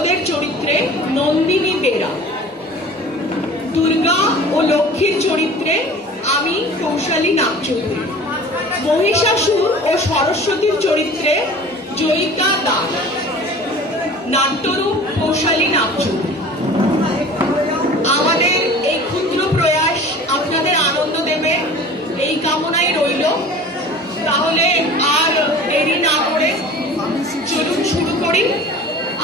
নারদের চরিত্রে নন্দিনী বেরা, দুর্গা ও লক্ষ্মীর চরিত্রে আমি কৌশালী নাগচৌধুরী, মহিষাসুর ও সরস্বতীর চরিত্রে জয়িতা দাস, নাট্যরূপ কৌশালী নাগচৌধুরী। আমাদের এই ক্ষুদ্র প্রয়াস আপনাদের আনন্দ দেবে এই কামনায় রইল। তাহলে আর দেরি না করে চলুন শুরু করি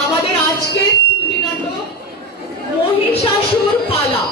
আমাদের আজকের শ্রুতি নাটক মহিষাসুর পালা।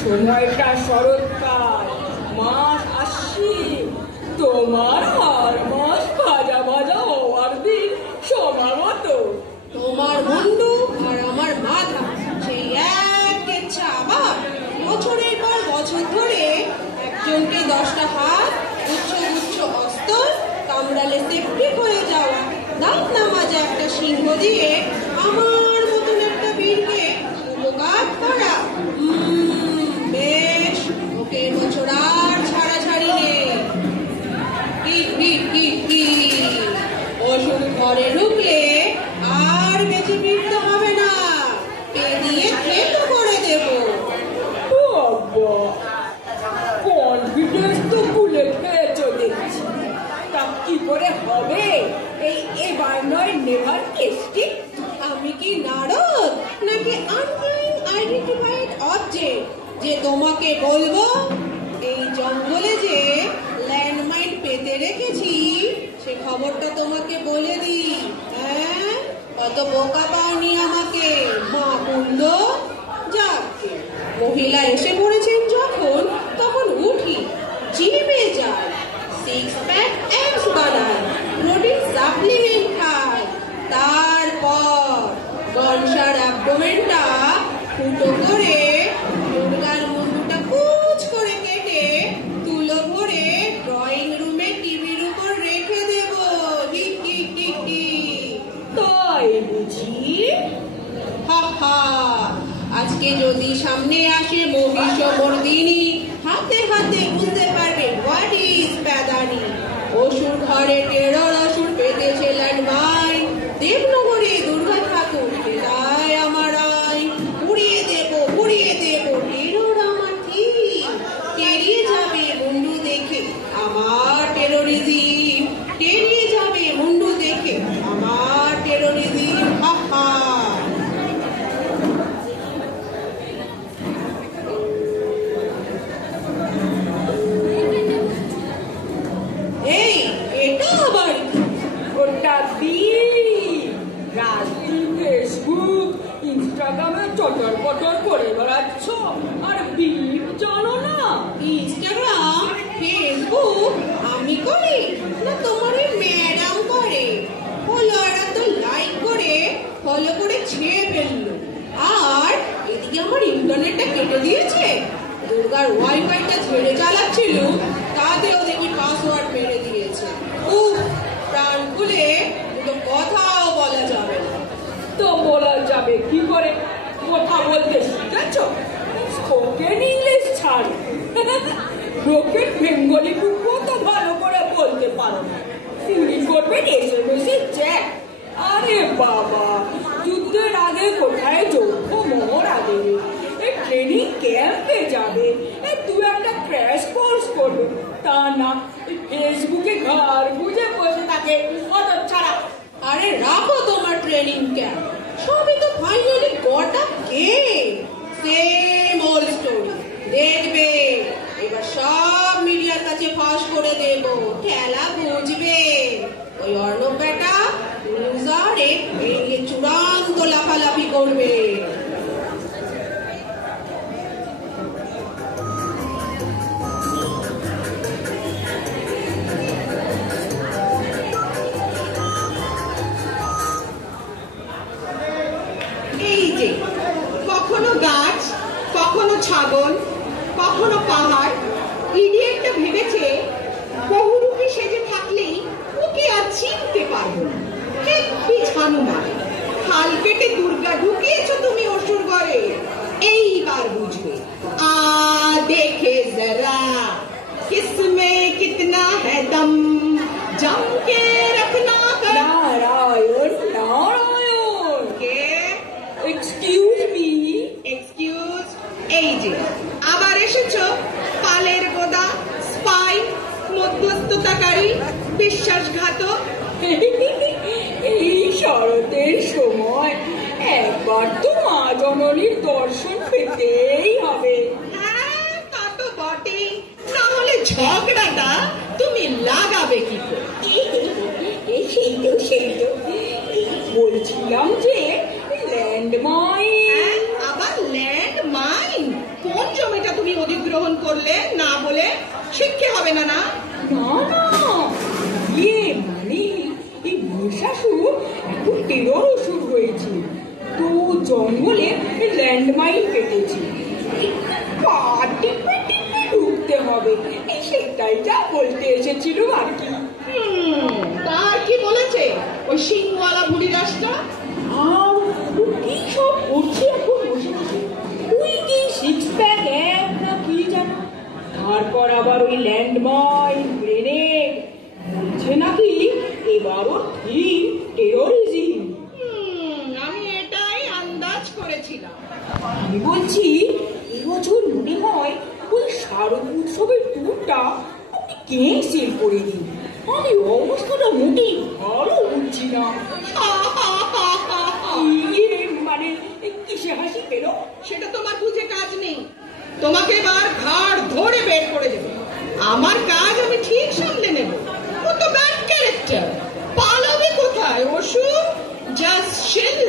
সময়টা শরৎকাল, মাস আশ্বিন, তোমার আর মাস ভাজা ভাজা হওয়ার দিন সমাগত। তোমার মুন্ডু আর আমার মাথা সেই এক কেচ্ছা আবার বছরের পর বছর ধরে একজনকে 10টা হাত গুচ্ছ গুচ্ছ অস্তর কামড়ালে সেপ্টিক হয়ে যাওয়া, দাঁত না মাজা একটা সিংহ দিয়ে আমার মতন একটা বীরকে উপকার করা। বেশ, ওকে বছর আর ছাড়াছাড়ি নেই। অসুর ঘরে ঢুকলে আর বেঁচে ফিরতে হবে না, পে দিয়ে থেতো করে দেব। কনফিডেন্স তো ভুলে খেয়েছো দেখছি। তা কি করে হবে এই এবার নয় নেভার কেসটি? আমি কি নারদ নাকি আনআইডেন্টিফাইড অবজেক্ট যে তোমাকে বলবো এই জঙ্গলে যে ল্যান্ডমাইন পেতে রেখেছি সে খবরটা তোমাকে বলে দিই? হ্যাঁ, অত বোকা পাওনি আমাকে মা কুন্দ। যাক, মহিলা এসে পড়েছেন যখন তখন উঠি, জিমে যাই, 6 প্যাক অ্যাবস বানাই, প্রোটিন সাপ্লিমেন্ট খাই, তারপর গনসার অ্যাবডোমেনটা ফুটো করে দুর্গার মুন্ডুটা কুচ করে কেটে তুলো ভরে ড্রয়িং রুমে টিভির উপর রেখে দেব। তাই বুঝি? আজকে যদি সামনে আসে মহিষমর্দিনী, হাতে হাতে বুঝতে পারবে হোয়াট ইজ প্যাদানি। অসুর ঘরে টেরর অসুর পেতেছে ল্যান্ডমাইন, দেবনগরে দুর্গা ঠাকুর তাই আমার আইন। উড়িয়ে দেব টেরর আমার ঠিক, টেরিয়ে যাবে মুন্ডু দেখে আমার টেরোরিজম, টেরিয়ে যাবে মুন্ডু দেখে আমার টেরোরিজম। এই এটা আবার ওটা রাত্রি ফেসবুক ইনস্টাগ্রামে চটর পটর করে বেড়াচ্ছ আর বিপ জানো না? ইনস্টাগ্রাম ফেসবুক আমি করি না তোমার ওই ম্যাডাম করে? ফলোয়াররা তো লাইক করে ফলো করে ছেড়ে ফেললো, আর এদিকে আমার ইন্টারনেটটা কেটে দিয়েছে। দুর্গার ওয়াইফাইটা ছেড়ে চালাচ্ছিল, তা যাবে কি করে? কথা বলতে শিখেছ? স্পোকেন ইংলিশ ছাড়। ব্রোকেন বেঙ্গলি টুকুও তো ভালো করে বলতে পারো না। ইংলিশ করবে এসএমএসে চ্যাট। আরে বাবা, যুদ্ধের আগে কোথায় যৌথ মোহর আগে ট্রেনিং ক্যাম্পে যাবে, দু একটা ক্র্যাশ কোর্স করবে, তা না ফেসবুকে ঘর বুঝে বসে থাকে অত ছাড়া। আরে রাখো তোমার ট্রেনিং ক্যাম্প, সবই তো finally got up game. Same old story. দেখবে এবার সব মিডিয়ার কাছে ফাঁস করে দেব, খেলা বুঝবে। ওই অর্ণব বেটা লুজারে ভেঙে চূড়ান্ত লাফালাফি করবে। এই যে কখনো গাছ, কখনো ছাগল, কখনো পাহাড়, ইডিয়েটটা ভেবেছে বহুরূপী সেজে থাকলেই ওকে আর চিনতে পারবো না। হেব্বি ঝানুমার, খাল কেটে দুর্গা ঢুকিয়েছো তুমি অসুর ঘরে, এইবার বুঝবে। देखे जरा किसमें कितना है दम, जम के रखना कर। नारायण नारायण। কে? Excuse me. এক্সকিউজ? এই যে আবার এসেছো, পালের গোদা, স্পাই, মধ্যস্থতাকারী, বিশ্বাসঘাতক। এই শরতের সময় একবার তো মা জননীর দর্শন পেতেই হবে। হ্যাঁ, তা তো বটেই, নাহলে ঝগড়াটা তুমি লাগাবে কি করে? সেই তো বলছিলাম যে ল্যান্ডমাইন। আবার ল্যান্ড মাইন? কোন জমিটা তুমি অধিগ্রহণ করলে না বলে? শিক্ষে হবে না? না না মানে এই মহিষাসুর এখন টেরর অসুর হয়েছে, তো জঙ্গলে ল্যান্ডমাইন কেটেছে, পা টিপে টিপে ঢুকতে হবে, সেটাই যা বলতে এসেছিল আর কি। তার কি বলেছে ওই সিংওয়ালা বুড়ি রাস্তা? আর কি সব করছে এখন বসে বসে, তুই কি সিক্স প্যাক এক না কি জানো, তারপর আবার ওই ল্যান্ডমাইন গ্রেনেড বলছে নাকি এবার ওর থিম টেরোরিজম। আমি এটাই আন্দাজ করেছিলাম। আমি বলছি এবছর মনে হয় ওই শারদ উৎসবের ট্যুরটা আপনি ক্যান্সেল করে দিন, আমি অবস্থাটা মোটেই ভালো বুঝছি না। মানে কিসে হাসি পেল? সেটা তোমার বুঝে কাজ নেই, তোমাকে এবার ঘাড় ধরে বের করে দেবে। আমার কাজ আমি ঠিক সামলে নেব। ও তো ব্যাড ক্যারেক্টার, পালাবে কোথায় অসু? Just chill.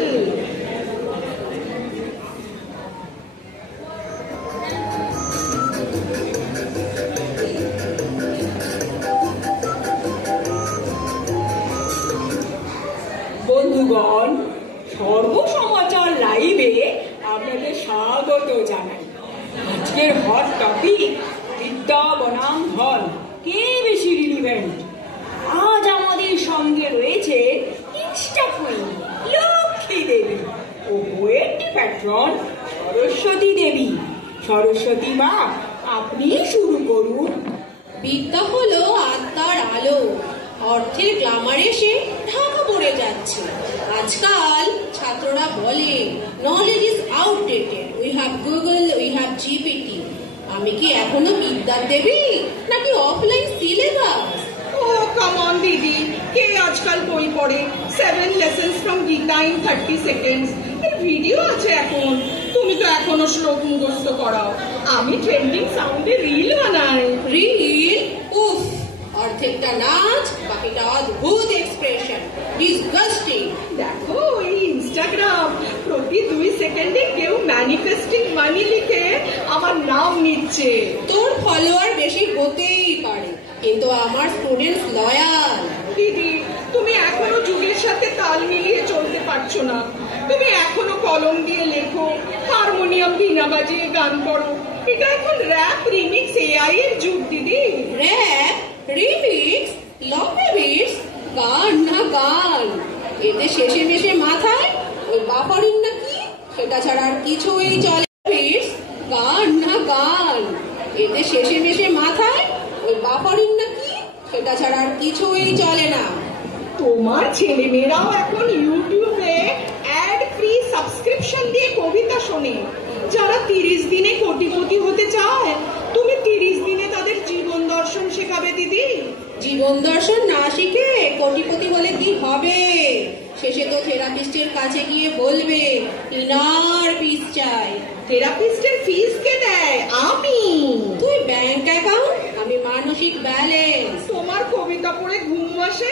বন্ধুগণ, সর্বসমাচার লাইভে আপনাদের স্বাগত জানাই। আজকের হট টপিক বিদ্যা বনাম ধন, কে বেশি রিলিভেন্ট। আজ আমাদের সঙ্গে রয়েছে ইনস্টা কুইন লক্ষ্মী দেবী ও পোয়েট্রি প্যাট্রন সরস্বতী দেবী। সরস্বতী মা, আপনি শুরু করুন। বিদ্যা হলো আত্মার আলো, অর্থের গ্লামার এসে ঢাকা পড়ে যাচ্ছে। আজকাল ছাত্ররা বলে knowledge is outdated, we have Google, we have GPT. আমি কি এখনো বিদ্যার দেবী নাকি offline syllabus? Oh come on দিদি, কে আজকাল বই পড়ে? 7 lessons from Gita in 30 seconds এর ভিডিও আছে এখন। তুমি তো এখনো শ্লোক মুখস্থ করাও, আমি ট্রেন্ডিং সাউন্ডে রিল বানাই। রিল? উফ, অর্ধেকটা নাচ, বাকিটা অদ্ভুত এক্সপ্রেশন। ডিসগাস্টিং। দেখো এই ইনস্টাগ্রাম, প্রতি 2 সেকেন্ডে কেউ ম্যানিফেস্টিং মানি লিখে আমার নাম নিচ্ছে। তোর ফলোয়ার বেশি হতেই পারে, কিন্তু আমার স্টুডেন্টস লয়াল। দিদি, তুমি এখনো যুগের সাথে তাল মিলিয়ে চলতে পারছো না। তুমি এখনো কলম দিয়ে লেখো, হারমোনিয়াম বীণা বাজিয়ে গান করো। এটা এখন র‍্যাপ রিমিক্স এআই এর যুগ দিদি। র‍্যাপ রিমিক্স, লম্বা বিটস, গান না গান, এতে শেষে মেশে মাথায় ওই বাফারিং না কি সেটা ছাড়া আর কিছুই চলে। গান না গান, এতে শেষে মেশে মাথায় ওই বাফারিং না কি, সেটা ছাড়া আর কিছুই চলে না। তোমার ছেলে মেয়েরাও এখন ইউটিউবে অ্যাড ফ্রি সাবস্ক্রিপশন দিয়ে কবিতা শোনে। যারা 30 দিনে কোটিপতি হতে চায়, তুমি 30 দিনে তাদের জীবন দর্শন শেখাবে দিদি? জীবন দর্শন না শিখে কোটিপতি হলে কি হবে? শেষে তো থেরাপিস্টের কাছে গিয়ে বলবে ইনার পিস চাই। থেরাপিস্টের ফিস কে দেয়? আমি। তুই ব্যাংক অ্যাকাউন্ট, আমি মানসিক ব্যালেন্স। তোমার কবিতা পড়ে ঘুম আসে,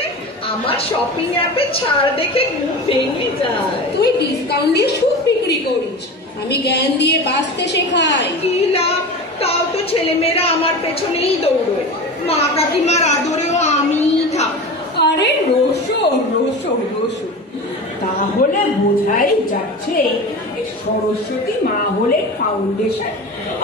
আমার শপিং অ্যাপে ছাড় দেখে ঘুম ভেঙে যায়। তুই ডিসকাউন্ট দিয়ে সুখ বিক্রি করিস, আমি জ্ঞান দিয়ে বাঁচতে শেখাই। কি লাভ? তাও তো ছেলেমেয়েরা আমার পেছনেই দৌড়োয়। মা কাকিমার আদরেও আমি থাক। আরে রসো রসো রসো, তাহলে বোঝাই যাচ্ছে সরস্বতী মা হলেন ফাউন্ডেশন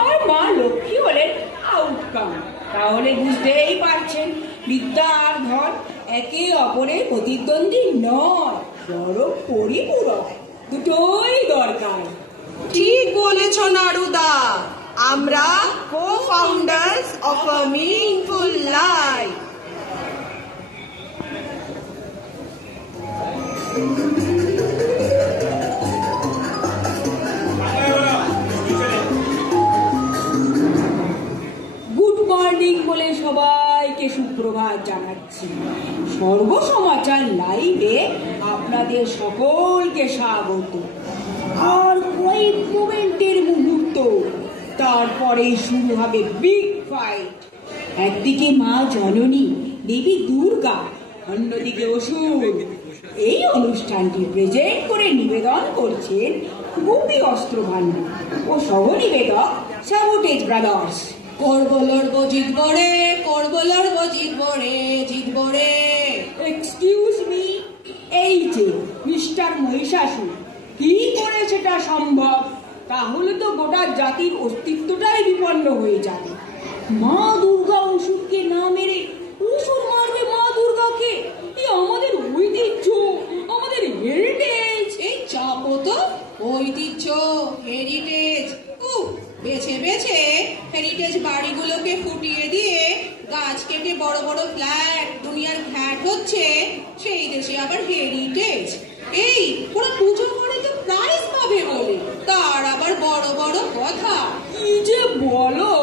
আর মা লক্ষ্মী হলেন আউটকাম। তাহলে বুঝতেই পারছেন বিদ্যা আর ধন একে অপরের প্রতিদ্বন্দ্বী নয়, বরং পরিপূরক। দুটোই দরকার। ঠিক বলেছ নারুদা, আমরা co-founders of a meaningful life. Good morning বলে সবাইকে সুপ্রভাত জানাচ্ছি। সর্বসমাচার লাইভে আপনাদের সকলকে স্বাগত। আর কয়েক মোমেন্টের মুহূর্ত, তারপরে শুরু হবে বিগ ফাইট। একদিকে মা জননী দেবী দুর্গা, অন্যদিকে অসুর। এই অনুষ্ঠানটি প্রেজেন্ট করে নিবেদন করছেন গোপী অস্ত্র ভান্ডার ও সহ নিবেদক স্যাবোটেজ ব্রাদার্স। করবো লড়বো জিতবো রে, করবো লড়বো জিতবো রে, জিতবো রে। এক্সকিউজ মি, এই যে মিস্টার মহিষাসুর, কি করে সেটা সম্ভব? তাহলে তো গোটা জাতির অস্তিত্বটাই বিপন্ন হয়ে যাবে। মা দুর্গা অসুরকে না মেরে অসুর মারবে মা দুর্গাকে? এ আমাদের ঐতিহ্য, আমাদের হেরিটেজ। এই চাপো তো, ঐতিহ্য হেরিটেজ। বেছে বেছে হেরিটেজ বাড়িগুলোকে ফুটিয়ে দিয়ে গাছ কেটে বড় বড় ফ্ল্যাট দুনিয়ার ঘ্যাট হচ্ছে, সেই দেশে আবার হেরিটেজ। এই ওরা পুজো করে তো প্রাইজ পাবে বলে, তার আবার বড় বড় কথা। কি যে বলো!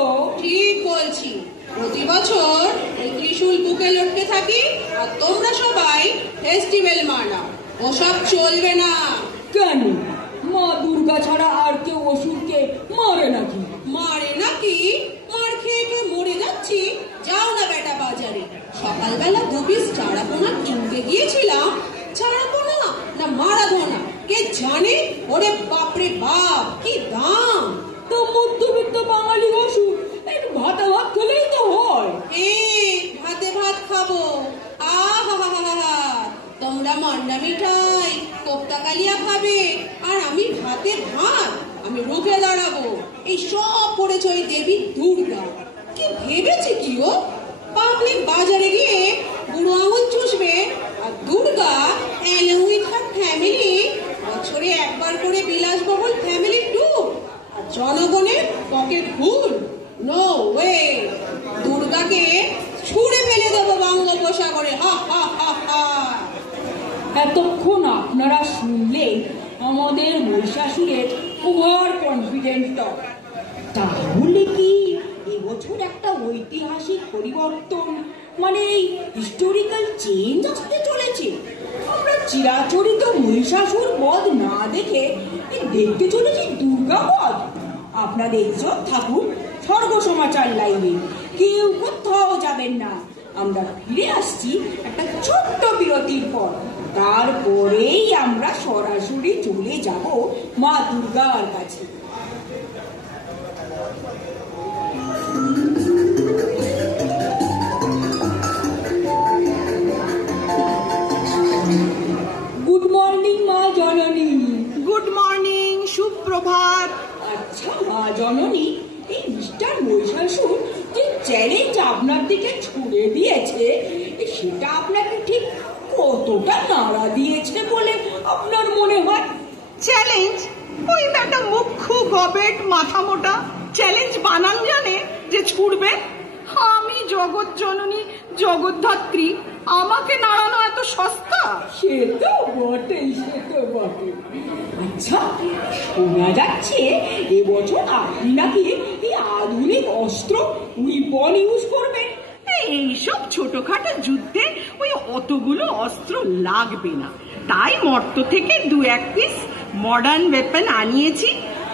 ঠিক বলছি, প্রতি বছর এই ত্রিশূল বুকে লটকে থাকি আর তোমরা সবাই ফেস্টিভ্যাল মানাও। ওসব চলবে না। কেন? মা দুর্গা ছাড়া আর কেউ অসুরকে মারে নাকি? মারে নাকি? মার খেয়ে খেয়ে মরে যাচ্ছি। যাও না বেটা বাজারে, সকালবেলা 2 পিস চারাপোনা কিনতে গিয়েছিলাম। চারাপোনা না মারাধোনা কে জানে? ওরে বাপরে বাপ, কি দাম! তো মধ্যবিত্ত বাঙালি অসুর একটু ভাতে ভাত খেলেই তো হয়। ভাতে ভাত খাবো? তোমরা মন্ডা মিঠাই কোপ্তা কালিয়া খাবে আর আমি ভাতে ভাত? আমি রুখে দাঁড়াবো। এই সব করেছে ওই দেবী দুর্গা। কি ভেবেছে কি ও? পাবলিক বাজারে গিয়ে বুড়ো আঙুল চুষবে আর Durga along with her family বছরে একবার করে বিলাসবহুল ফ্যামিলি ট্যুর আর জনগণের পকেট ফুল। No way! দুর্গাকে ছুঁড়ে ফেলে দেবো বঙ্গোপসাগরে। হা হা হা হা। এতক্ষণ আপনারা শুনলেন আমাদের মহিষাসুরের ওভার কনফিডেন্ট টক। তাহলে কি এবছর একটা ঐতিহাসিক পরিবর্তন, মানে এই হিস্টোরিক্যাল চেঞ্জ আসতে চলেছে? আমরা চিরাচরিত মহিষাসুর বধ না দেখে দেখতে চলেছি দুর্গা বধ। আপনাদের চোখ থাকুন স্বর্গ সমাচার লাইভে, কেউ কোথাও যাবেন না। আমরা ফিরে আসছি একটা ছোট্ট বিরতির পর। তারপরেই আমরা সরাসরি চলে যাব মা দুর্গার কাছে। গুড মর্নিং মা জননী। গুড মর্নিং, সুপ্রভাত। আচ্ছা মা জননী, এই মিস্টার মহিষাসুর যে চ্যালেঞ্জ আপনার দিকে ছুড়ে দিয়েছে, সেটা আপনাকে ঠিক কতটা নাড়া দিয়েছে বলে আপনার মনে হয়? চ্যালেঞ্জ? ওই একটা মুখ্য গবেট মাথা মোটা চ্যালেঞ্জ বানান জানে যে ছুড়বে। আমি জগৎ জননী জগদ্ধাত্রী, আমাকে নাড়ানো এত সস্তা? সে তো বটেই, সে তো বটে। আচ্ছা, শোনা যাচ্ছে এবছর আপনি নাকি এই আধুনিক অস্ত্র উইপন ইউজ করবেন। এইসব ছোটখাটো যুদ্ধে ওই অতগুলো অস্ত্র লাগবে না, তাই মর্ত থেকে 2-1 পিস মডার্ন ওয়েপন আনিয়েছি,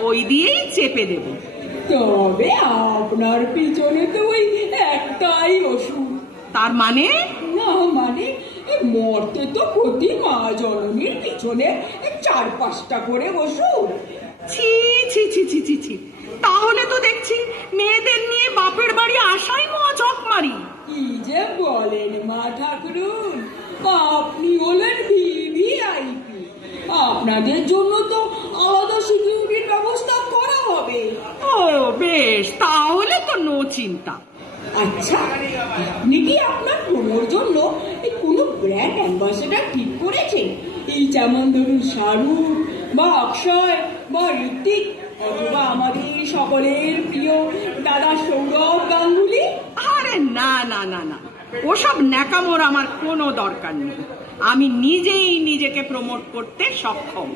ওই দিয়েই চেপে দেব। তবে আপনার পিছনে তো ওই একটাই ওষুধ। তার মানে? না মানে মর্তে তো প্রতি মা জননীর পিছনে 4-5টা করে ওষুধ। ছি ছি ছি ছি ছি ছি, তাহলে তো দেখছি মেয়েদের নিয়ে বাপের বাড়ি আসাই মজক মারি। কি যে বলেন মা ঠাকুরুন, আপনি হলেন ভিভিআইপি, আপনাদের জন্য তো আলাদা সিকিউরিটির ব্যবস্থা করা হবে। ও বেশ, তাহলে তো নো চিন্তা। আচ্ছা, আপনি কি আপনার প্রমোর জন্য কোনো ব্র্যান্ড অ্যাম্বাসেডার ঠিক করেছেন? এই যেমন ধরুন শাহরুখ বা অক্ষয় বা ঋত্বিক, অথবা আমাদের সকলের প্রিয় দাদা সৌরভ গাঙ্গুলি? আরে না না না না, ওসব ন্যাকামোর আমার কোনো দরকার নেই, আমি নিজেই নিজেকে প্রমোট করতে সক্ষম।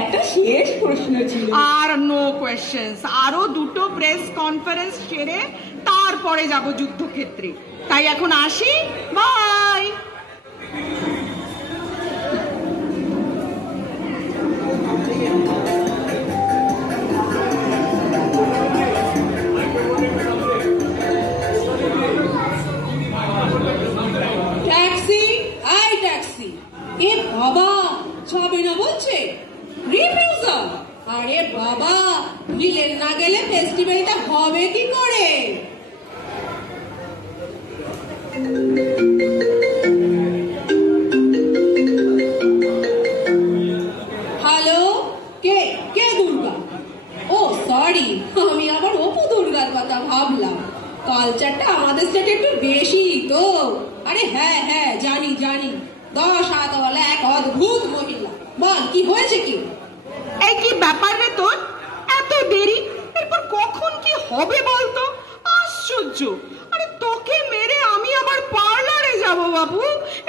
একটা শেষ প্রশ্ন ছিল। আর নো কোয়েশ্চেন্স, আরো 2টো প্রেস কনফারেন্স সেরে তারপরে যাব যুদ্ধক্ষেত্রে, তাই এখন আসি, বাই। ট্যাক্সি, আই ট্যাক্সি। এ বাবা, যাবে না বলছে, রিফিউজাল। আরে বাবা, ভিলেন না গেলে ফেস্টিভ্যালটা হবে কি করে? হ্যালো, কে কে দুর্গা? ও সরি, আমি আবার অপু দুর্গার কথা ভাবলাম। কালচারটা আমাদের স্টেটে একটু বেশি তো। আরে হ্যাঁ হ্যাঁ, জানি জানি, 10 হাতওয়ালা এক অদ্ভুত মহিলা। বল, কি হয়েছে কি? এই কি ব্যাপার রে তোর, এত দেরি? এরপর কখন কি হবে বলতো? আশ্চর্য। আরে তোকে মেরে আমি আবার পার্লারে যাব বাবু,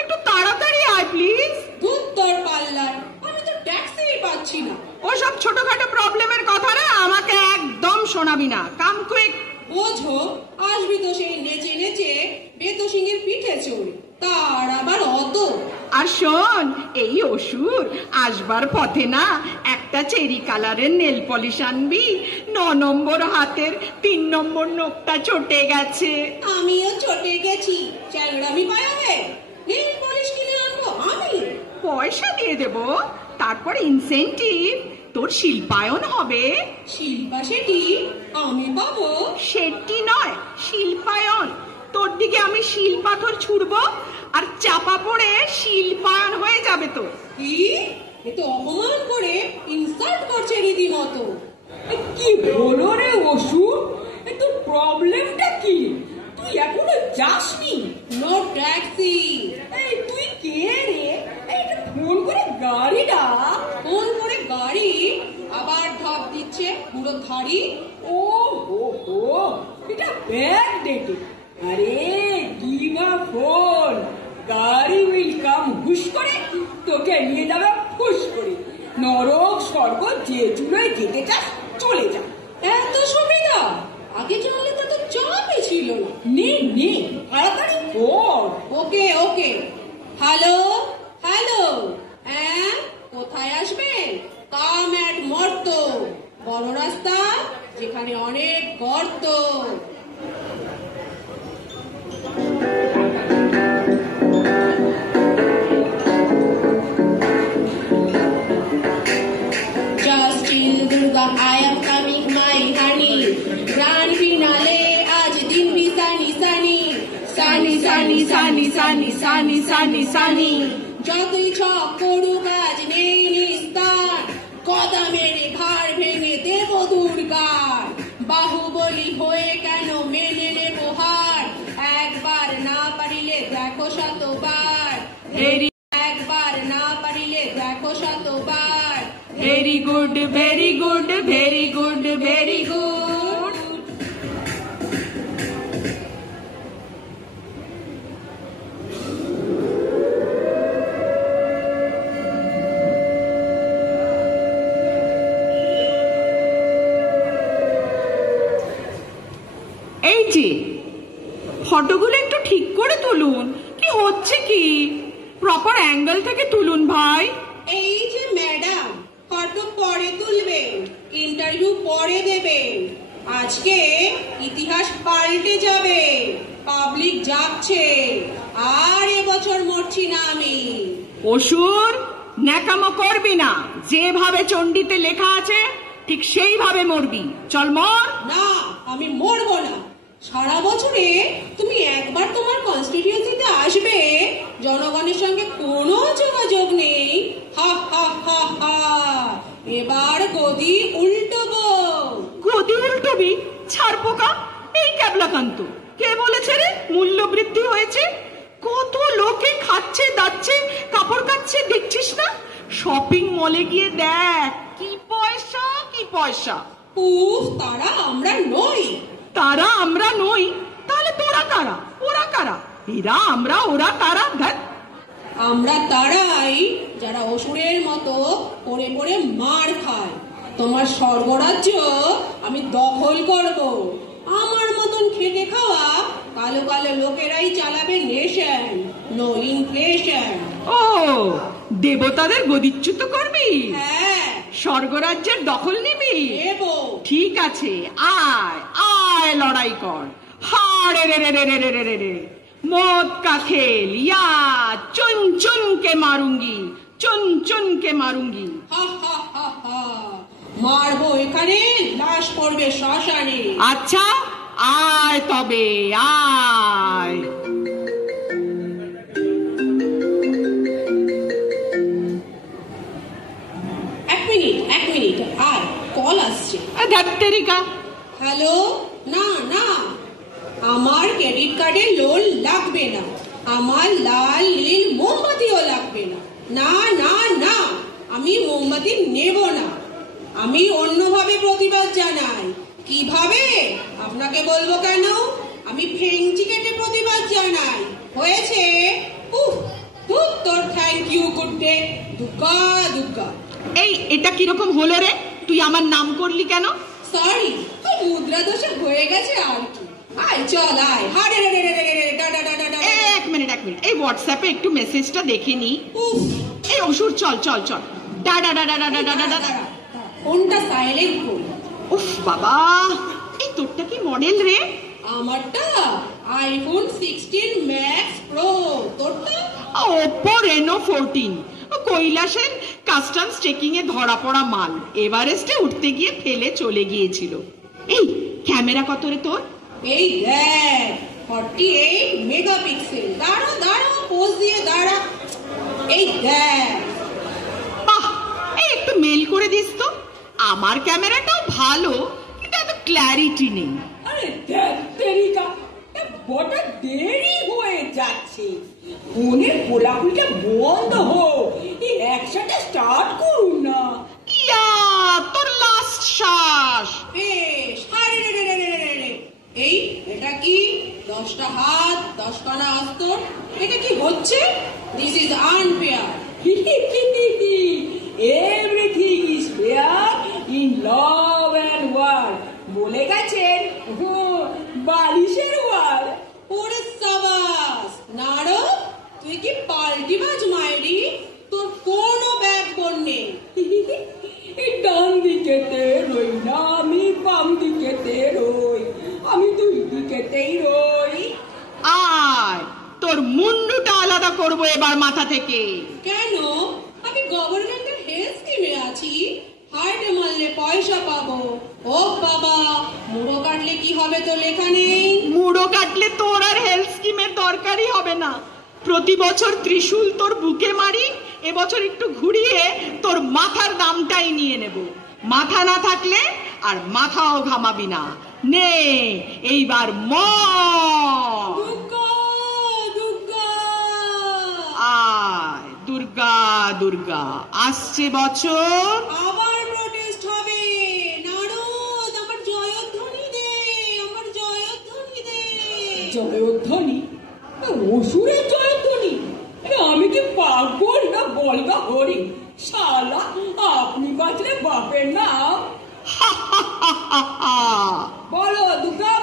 একটু তাড়াতাড়ি আয় প্লিজ। উত্তর পাল্লার, আমি তো ট্যাক্সি পাচ্ছি না। ওসব ছোটখাটো প্রবলেমের কথা রে আমাকে একদম শোনাবি না, কাম কুইক। বোঝো, আসবি তো সেই নেচে নেচে বেতো সিংহের পিঠে চড়ে, তার আবার অত। আর শোন, এই অসুর আসবার পথে না একটা চেরি কালারের নেল পলিশ আনবি, 9 নম্বর হাতের 3 নম্বর নখটা চটে গেছে। আমিও চটে গেছি, চ্যাংড়ামি পায়া হে। নেল পলিশ কিনে আনবো আমি? পয়সা দিয়ে দেব, তারপর ইনসেন্টিভ তোর শিল্পায়ন হবে। শিল্পা শেঠি আমি পাবো? সেটি নয়, শিল্পায়ন। তোর দিকে আমি শিল পাথর ছুড়বো আর চাপা পড়ে শিল্পায়ন হয়ে যাবে তো। কি, এ তো অপমান করে ইনসাল্ট করছে রীতিমতো। কি বলো রে অসুর, তোর প্রবলেমটা কি? তুই এখনো যাসনি? No taxi. এই তুই কে রে? এইটা ফোন করে গাড়ি ডাক। ফোন করে গাড়ি আবার ঢপ দিচ্ছে পুরো ধাড়ি। ও হো হো, এটা ব্যাড ডেটে। আরে গিভা ফোন, গাড়ি উইল কাম হুশ করে, তোকে নিয়ে যাবে হুশ করে। নরক স্বর্গ যে চুলোয় যেতে চাস চলে যা। এত সুবিধা আগে জানলে তো চাপই ছিল না। নে নে, তাড়াতাড়ি কর। ওকে ওকে। হ্যালো হ্যালো, হ্যাঁ কোথায় আসবেন? কাম অ্যাট মর্ত, বড় রাস্তা যেখানে অনেক গর্ত। Just till Durga, I am coming, my honey. Grand finale, আজ দিন বি সানি সানি সানি সানি সানি সানি সানি সানি সানি। যতই ছক করুক আজ নেই নিস্তার, কথা মেরে ঘাড় ভেঙে দেব দুর্গার। বাহুবলী হয়ে কেন মেনে নেব হার, একবার না পারিলে দেখো শতবার। একবার না পারিলে দেখো শতবার। Very good, very good, very good, very good. এই যে ফটোগুলো একটু ঠিক করে তুলুন। কি হচ্ছে কি? প্রপার অ্যাঙ্গেল থেকে তুলুন ভাই। এই যে ম্যাডাম, ফটো পরে তুলবেন, ইন্টারভিউ পরে দেবেন। আজকে ইতিহাস পাল্টে যাবে, পাবলিক যাচ্ছে। আর এবছর মরছি না আমি। অসুর, ন্যাকামো করবি না। যেভাবে চণ্ডীতে লেখা আছে ঠিক সেইভাবে মরবি। চল মর। না, আমি মরবো না। সারা বছরে তুমি একবার তোমার কনস্টিটিউয়েন্সিতে আসবে, জনগণের সঙ্গে কোনো যোগাযোগ নেই। হা হা হা হা। এবার গদি উল্টোবো। গদি উল্টবি? ছাড় পোকা। এই ক্যাবলাকান্ত, কে বলেছে রে মূল্য বৃদ্ধি হয়েছে? কত লোকে খাচ্ছে দাচ্ছে, কাপড় কাচ্ছে, দেখছিস না? শপিং মলে গিয়ে দেখ, কি পয়সা কি পয়সা। উফ, তারা আমরা নই। তারা আমরা নই? তাহলে তোরা কারা? ওরা কারা? এরা আমরা, ওরা তারা? ধ্যাৎ। আমরা তারাই যারা অসুরের মতো পড়ে পড়ে মার খায়। তোমার স্বর্গরাজ্য আমি দখল করব। আমার মতন খেটে খাওয়া কালো কালো লোকেরাই চালাবে নেশন, নো ইনফ্লেশন। ও, দেবতাদের গদিচ্যুত করবি? হ্যাঁ, স্বর্গরাজ্যের দখল নিবি? দেব। ঠিক আছে, আয় আয়, লড়াই কর। হারে রে রে রে রে রে রে রে। মौत का खेल, या चुन चुन के मारूंगी, चुन चुन के मारूंगी। হা হা হা হা। মারবো এখানে, লাশ পড়বে শ্মশানে। আচ্ছা, আয় তবে আয়। এক মিনিট, আর কল আসছে। ধাত্তেরিকা। হ্যালো, না না, আমার ক্রেডিট কার্ডে লোন লাগবে না। আমার লাল নীল মোমবাতিও লাগবে না। না না না, আমি মোমবাতি নেব না। আমি অন্যভাবে প্রতিবাদ জানাই। কিভাবে আপনাকে বলবো কেন? আমি ফেংচি কেটে প্রতিবাদ জানাই। হয়েছে? উফ, ধুর তোর, থ্যাংক ইউ, গুড ডে। দুগ্গা দুগ্গা। এই, এটা কিরকম হলো রে? তুই আমার নাম করলি কেন? সরি, তোর মুদ্রা দোষে হয়ে গেছে আর কি। আয় চল আয়। হারে রে রে রে রে রে, ডা ডা ডা ডা ডা। এক মিনিট, এই হোয়াটসঅ্যাপে একটু মেসেজটা দেখে নি। উফ, এই অসুর, চল চল চল। ডা ডা ডা ডা ডা ডা ডা ডা। ফোনটা সাইলেন্ট কর। উফ বাবা, এই তোরটা কি মডেল রে? আমারটা আইফোন 16 ম্যাক্স প্রো। তোরটা? Oppo Reno 14। কৈলাসের কাস্টমস চেকিং এ ধরা পড়া মাল এভারেস্টে উঠতে গিয়ে ফেলে চলে গিয়েছিল। এই ক্যামেরা কত রে তোর? এই দেখ, 48 মেগাপিক্সেল। দাঁড়া দাঁড়া, পোজ দিয়ে দাঁড়া। এই দেখ। বাহ, এই একটু মেল করে দিস তো। আমার ক্যামেরাটাও ভালো, কিন্তু এত ক্ল্যারিটি নেই। আরে তেরিকা, বড় দেরি হয়ে যাচ্ছে। ফোনের গোলাগুলিটা বন্ধ হোক, একসাথে স্টার্ট করুন না। ইয়া, তোর লাস্ট শ্বাস। বেশ। হারে রে রে রে রে রে রে। এই, এটা কি? 10টা হাত, 10 খানা আস্তর। এটা কি হচ্ছে? This is unfair. Everything is fair in love and war. বলে গেছেন বালিশের ওয়ার। ওরে সাবাস নারদ, তুই কি পাল্টিবাজ মায়েরি? তোর কোনো ব্যাকবোন নেই। ডান দিকেতে রই না আমি, বাম দিকেতে রই, আমি দুই দিকেতেই রই। আয়, তোর মুন্ডুটা আলাদা করবো এবার মাথা থেকে। কেন? আমি গভর্নমেন্টের হেলথ স্কিমে আছি। হার্টে মারলে পয়সা পাবো। ও বাবা, মুড়ো কাটলে কি হবে তো লেখা নেই। মুড়ো কাটলে তোর আর হেলথ স্কিমের দরকারই হবে না। প্রতি বছর ত্রিশূল তোর বুকে মারি, এবছর একটু ঘুরিয়ে তোর মাথার দামটাই নিয়ে নেব। মাথা না থাকলে আর মাথাও ঘামাবি না। নে এইবার মর। দুর্গা দুর্গা। আয় দুর্গা দুর্গা। আসছে বছর আবার জয়ধ্বনি? অসুরের জয়ধ্বনি? আমি কি পাগল না বলগা হরি? শালা আপনি বাঁচলে বাপের নাম। বলো দুর্গা,